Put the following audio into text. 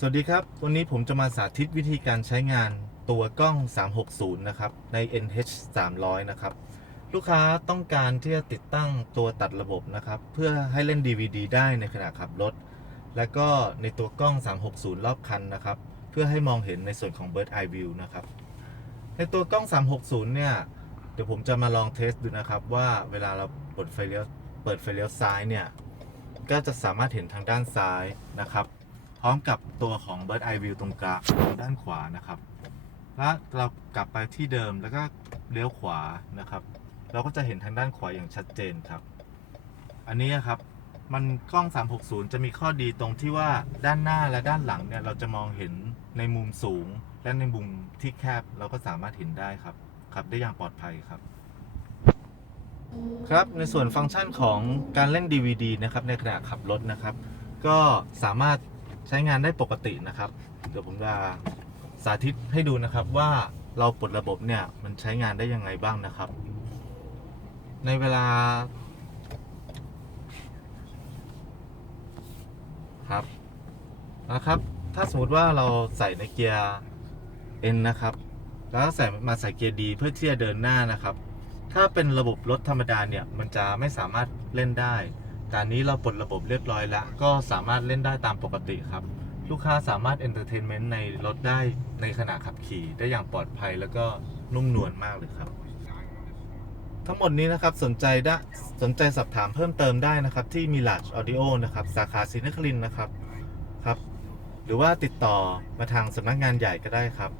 สวัสดีครับ วันนี้ผมจะมาสาธิตวิธีการใช้งานตัวกล้อง 360 นะครับ ใน NH 300 นะครับ ลูกค้าต้องการที่จะติดตั้งตัวตัดระบบนะครับ เพื่อให้เล่น DVD ได้ในขณะขับรถ และก็ในตัวกล้อง 360 รอบคันนะครับ เพื่อให้มองเห็นในส่วนของ Bird Eye View นะครับ ในตัวกล้อง 360 เนี่ย เดี๋ยวผมจะมาลองเทสดูนะครับ ว่าเวลาเราเปิดไฟเลี้ยวเปิดไฟเลี้ยวซ้ายเนี่ย ก็จะสามารถเห็นทางด้านซ้ายนะครับ ร้อมกับตัวของ Bird Eye View ตรงกลางตรงด้านขวานะครับ แล้วเรากลับไปที่เดิมแล้วก็เลี้ยวขวานะครับ เราก็จะเห็นทางด้านขวาอย่างชัดเจนครับ อันนี้ครับมันกล้อง 360 จะมีข้อดีตรงที่ว่าด้านหน้าและด้านหลังเนี่ยเราจะมองเห็นในมุมสูง และในมุมที่แคบเราก็สามารถเห็นได้ครับขับได้อย่างปลอดภัยครับ ครับในส่วนฟังก์ชันของการเล่น DVD นะครับในขณะขับรถนะครับ ก็สามารถ ใช้งานได้ปกตินะครับ เดี๋ยวผมจะสาธิตให้ดูนะครับว่าเราปลดระบบเนี่ยมันใช้งานได้ยังไงบ้างนะครับ ในเวลา ครับนะครับ ถ้าสมมติว่าเราใส่ในเกียร์ N นะครับ แล้วใส่มาใส่เกียร์ D เพื่อที่จะเดินหน้านะครับ ถ้าเป็นระบบรถธรรมดาเนี่ยมันจะไม่สามารถเล่นได้ แต่นี้เราปลดระบบเรียบร้อยแล้ว ก็สามารถเล่นได้ตามปกติครับ ลูกค้าสามารถเอนเตอร์เทนเมนต์ในรถได้ในขณะขับขี่ได้อย่างปลอดภัยแล้วก็นุ่มนวลมากเลยครับ ทั้งหมดนี้นะครับสนใจได้สนใจสอบถามเพิ่มเติมได้นะครับ ที่มี Large Audio นะครับ สาขาศรีนครินทร์นะครับครับ หรือว่าติดต่อมาทางสำนักงานใหญ่ก็ได้ครับ